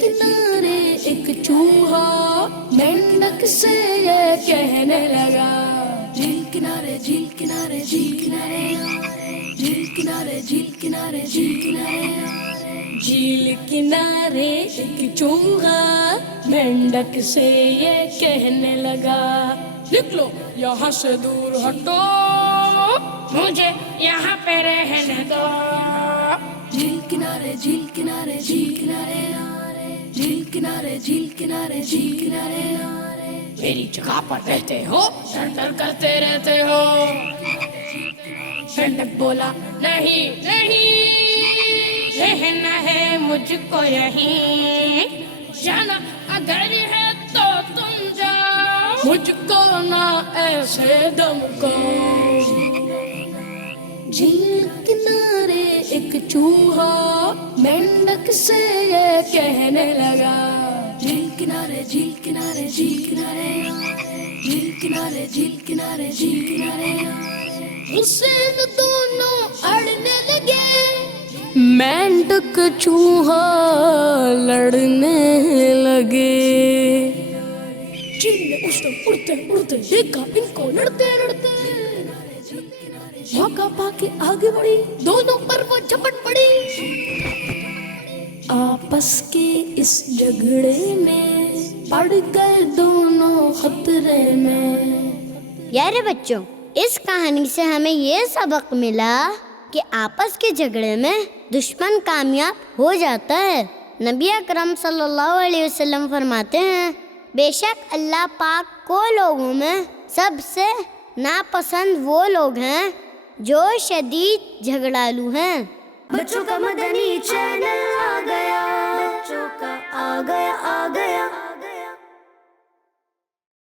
کنارے ایک چوہا مینڈک سے یہ کہنے لگا، جھیل کنارے جھیل کنارے جھیل کنارے، جھیل کنارے جھیل کنارے جھیل کنارے، جھیل کنارے ایک چوہا مینڈک سے یہ کہنے لگا، نکلو یہاں سے دور ہٹو، مجھے یہاں پہ رہنے دو۔ جھیل کنارے جھیل کنارے جھیل کنارے، جھیل کنارے جھیل کنارے جھیل کنارے، میری جگہ پر رہتے ہو، ڈر ڈر کرتے رہتے ہو۔ مینڈک بولا، نہیں نہیں، رہنا ہے مجھ کو یہیں، جانا اگر ہے تو تم جاؤ، مجھ کو نہ ایسے دم کو۔ جھیل کنارے ایک چوہا مینڈک سے یہ کہنے لگا، جھیل کنارے جھیل کنارے جھیل کنارے، جھیل کنارے جھیل کنارے جھیل کنارے، غصے میں دونوں اڑنے لگے، مینڈک چوہا لڑنے لگے۔ جھیل میں اس نے اڑتے اڑتے دیکھا ان کو لڑتے لڑتے، موقع پا کے آگے بڑھی، دونوں پر وہ جھپٹ پڑی، آپس کے اس جھگڑے میں پڑ گئے دونوں خطرے میں۔ پیارے بچوں، اس کہانی سے ہمیں یہ سبق ملا کہ آپس کے جھگڑے میں دشمن کامیاب ہو جاتا ہے۔ نبی اکرم صلی اللہ علیہ وسلم فرماتے ہیں، بے شک اللہ پاک کو لوگوں میں سب سے ناپسند وہ لوگ ہیں جو شدید جھگڑالو ہیں۔ بچوں کا مدنی چینل آ گیا، بچوں کا آ گیا